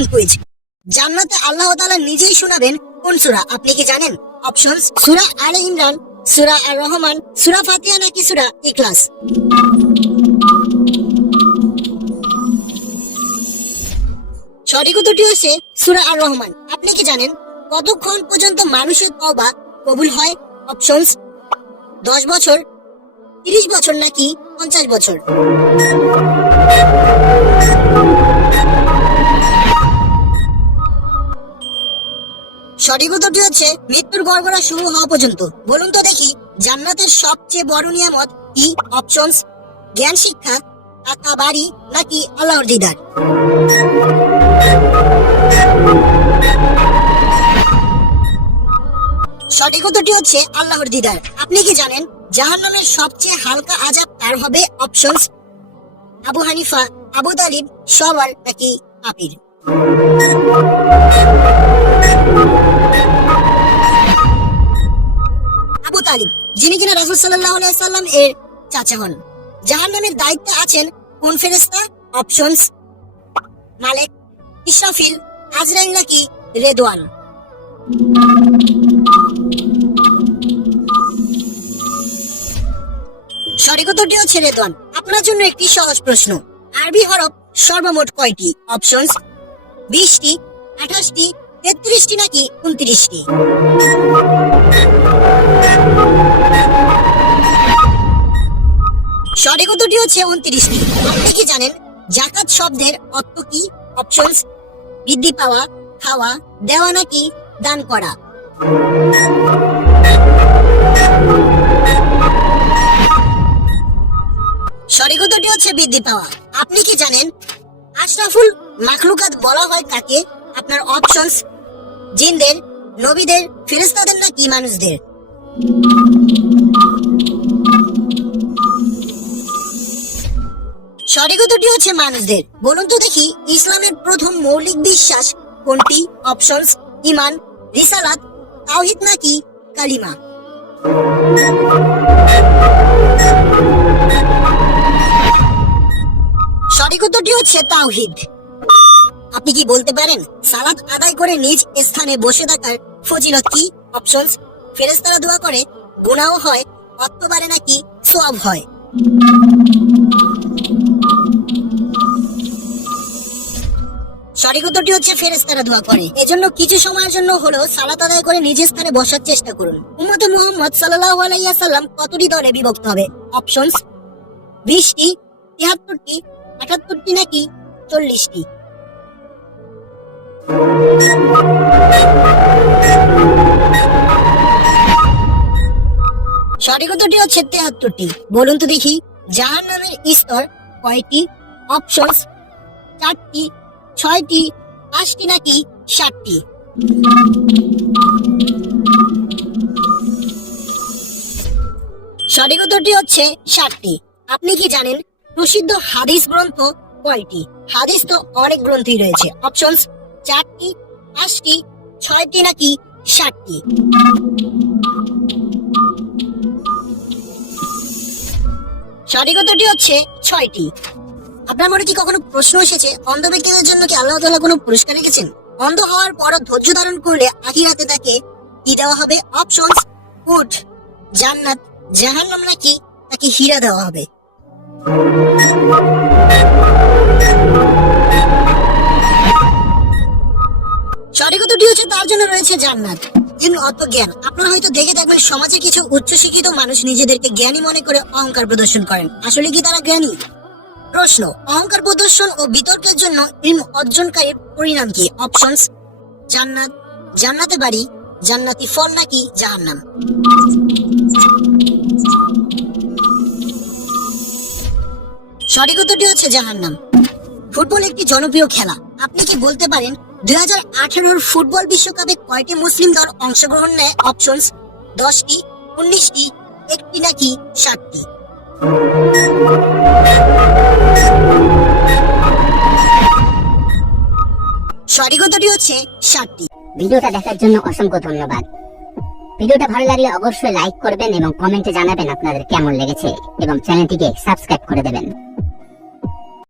প্রথম কুইজ। জান্নাতে আল্লাহ তাআলা নিজেই শোনাবেন কোন সূরা, আপনি কি জানেন? অপশনস: সূরা আলে ইমরান, সূরা আর রহমান, সূরা ফাতিহা নাকি সূরা ইখলাস। সঠিক উত্তরটি হচ্ছে সূরা আর রহমান। আপনি কি জানেন কতক্ষণ পর্যন্ত মানুষের তওবা কবুল হয়? অপশনস: 10 বছর, 30 বছর নাকি 50 বছর। সঠিক উত্তরটি হচ্ছে মৃত্যুর গড়গড়া শুরু হওয়া পর্যন্ত। বলুন তো দেখি, জান্নাতের সবচেয়ে বড় নিয়ামত কি? অপশনস: জ্ঞান, শিক্ষা, টাকা, বাড়ি নাকি আল্লাহর দিদার। সঠিক উত্তরটি হচ্ছে আল্লাহর দিদার। আপনি কি জানেন জাহান্নামের সবচেয়ে হালকা আযাব কার হবে? অপশনস: আবু হানিফা, আবু তালিব, সওয়াল নাকি কাফির। আবু তালিব, যিনি কিনা রাসূল সাল্লাল্লাহু আলাইহি সাল্লাম এর চাচা হন। জাহান্নামের দায়িত্বে আছেন কোন ফেরেশতা? অপশনস: মালেক, ইসরাফিল, আজরাইল নাকি রেদওয়ান। সঠিক উত্তরটি হচ্ছে রেদওয়ান। আপনার জন্য একটি সহজ প্রশ্ন, আরবি হরফ সর্বমোট কয়টি? অপশনস: 20টি, 28টি, 33টি নাকি 29টি। সঠিক উত্তরটি হচ্ছে 29টি। আপনি কি জানেন যাকাত শব্দের অর্থ কি? অপশনস: বৃদ্ধি পাওয়া, খাওয়া, দেওয়া নাকি দান করা। সঠিক উত্তরটি হচ্ছে বৃদ্ধি পাওয়া। আপনি কি জানেন আশরাফুল মাখলুকাত বলা হয় কাকে? আপনার অপশনস: জিনদের, নবীদের, ফেরেশতাদের নাকি মানুষদের। সঠিক উত্তরটি হচ্ছে মানুষদের। বলুন তো দেখি, ইসলামের প্রথম মৌলিক বিশ্বাস কোনটি? অপশনস: ঈমান, রিসালাত, তাওহীদ নাকি কালিমা। সঠিক উত্তরটি হচ্ছে তাওহীদ। আপনি কি বলতে পারেন সালাত আদায় করে নিজ স্থানে বসে থাকার ফজিলত কি? অপশনস: ফেরেশতারা দোয়া করে, গুনাহ হয়, অর্থ বাড়ে নাকি সওয়াব হয়। সঠিক উত্তরটি হচ্ছে ফেরেশতারা দোয়া করে। এজন্য কিছু সময়ের জন্য হলেও সালাত আদায় করে নিজ স্থানে বসার চেষ্টা করুন। উম্মতে মুহাম্মদ সাল্লাল্লাহু আলাইহি ওয়াসাল্লাম কতটি দলে বিভক্ত হবে? অপশনস: 20টি, 73টি, 78টি নাকি 40টি। সঠিক উত্তরটি হচ্ছে 73টি। বলুন তো দেখি জাহান্নামের স্তর কয়টি? অপশনস: 4টি, 6টি, 5টি নাকি 7টি। সঠিক উত্তরটি হচ্ছে 7টি। আপনি কি জানেন প্রসিদ্ধ হাদিস গ্রন্থ কয়টি? হাদিস তো অনেক গ্রন্থই রয়েছে। অপশনস: 4টি, 5টি, 6টি নাকি 7টি। সঠিক উত্তরটি হচ্ছে 6টি। আপনার মনে কি কখনো প্রশ্ন এসেছে অন্ধ ব্যক্তিদের জন্য কি আল্লাহ তাআলা কোনো পুরস্কার রেখেছেন? অন্ধ হওয়ার পর ধৈর্য ধারণ করলে আখিরাতে তাকে কি দেওয়া হবে? অপশনস: উট, জান্নাত, জাহান্নাম নাকি তাকে হীরা দেওয়া হবে। সঠিক উত্তরটি হচ্ছে তার জন্য রয়েছে জান্নাত। কিন্তু অত জ্ঞান, আপনারা হয়তো দেখে থাকবেন সমাজে কিছু উচ্চশিক্ষিত মানুষ নিজেদেরকে জ্ঞানী মনে করে অহংকার প্রদর্শন করেন। আসলে কি তারা জ্ঞানী? প্রশ্ন, অহংকার প্রদর্শন ও বিতর্কের জন্য ইলম অর্জনকারীর পরিণাম কি? অপশনস: জান্নাত, জান্নাতে বাড়ি, জান্নাতি ফল নাকি জাহান্নাম। সঠিক উত্তরটি হচ্ছে জাহান্নাম। ফুটবল একটি জনপ্রিয় খেলা। আপনি কি বলতে পারেন 2018 ফুটবল বিশ্বকাপে কয়টি মুসলিম দল অংশগ্রহণ নেয়? অপশনস: 10টি, 19টি, 1টি নাকি 7টি। সঠিক উত্তরটি হচ্ছে 7টি। ভিডিওটা দেখার জন্য অসংখ্য ধন্যবাদ। ভিডিওটা ভালো লাগলে অবশ্যই লাইক করবেন এবং কমেন্টে জানাবেন আপনাদের কেমন লেগেছে এবং চ্যানেলটিকে সাবস্ক্রাইব করে দেবেন।